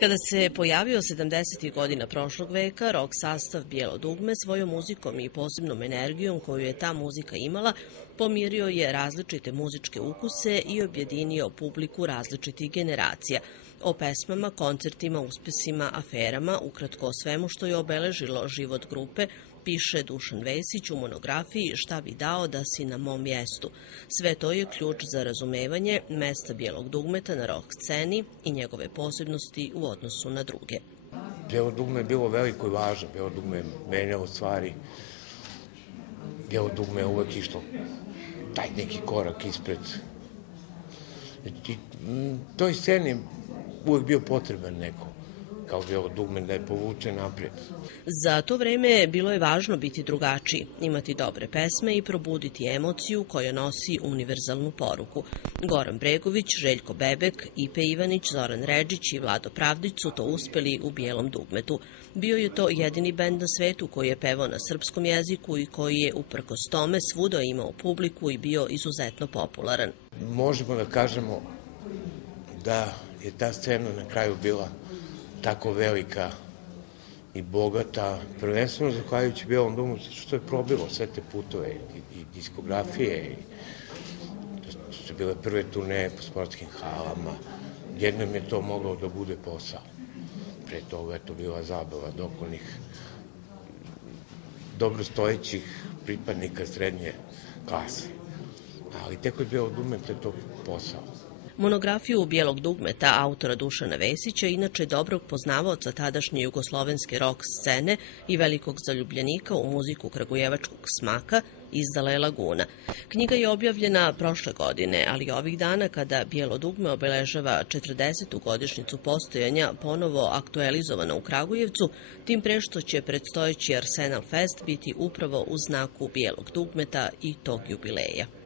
Kada se pojavio 70. godina prošlog veka, rock sastav Bijelo dugme svojom muzikom i posebnom energijom koju je ta muzika imala, pomirio je različite muzičke ukuse i objedinio publiku različitih generacija. O pesmama, koncertima, uspesima, aferama, ukratko o svemu što je obeležilo život grupe, piše Dušan Vesić u monografiji Šta bi dao da si na mom mjestu. Sve to je ključ za razumevanje mesta Bijelog dugmeta na rock sceni i njegove posebnosti u odnosu na druge. Bijelo dugme je bilo veliko i važno. Bijelo dugme je menjalo stvari. Bijelo dugme je uvek išlo taj neki korak ispred. Toj sceni uvek bio potreban neko kao Bijelo dugme da je povuče naprijed. Za to vreme bilo je važno biti drugačiji, imati dobre pesme i probuditi emociju koja nosi univerzalnu poruku. Goran Bregović, Željko Bebek, Ipe Ivanić, Zoran Redžić i Vlado Pravdić su to uspeli u Bijelom dugmetu. Bio je to jedini bend na svetu koji je pevao na srpskom jeziku i koji je uprkos tome svuda imao publiku i bio izuzetno popularan. Možemo da kažemo da je ta scena na kraju bila tako velika i bogata, prvenstveno zahvaljujući Bijelom dugmetu, što je probilo sve te putove i diskografije. To su bile prve turneje po sportskim halama. Jednom je to moglo da bude posao. Pre toga je to bila zabava dokonih dobrostojećih pripadnika srednje klase. Ali tek od Bijelog dugmeta je to posao. Monografiju Bijelog dugmeta autora Dušana Vesića, inače dobrog poznavaoca tadašnje jugoslovenske rock scene i velikog zaljubljenika u muziku kragujevačkog smaka, izdala je Laguna. Knjiga je objavljena prošle godine, ali ovih dana kada Bijelo dugme obeležava 40. godišnjicu postojanja ponovo aktualizovana u Kragujevcu, tim pre što će predstojeći Arsenal Fest biti upravo u znaku Bijelog dugmeta i tog jubileja.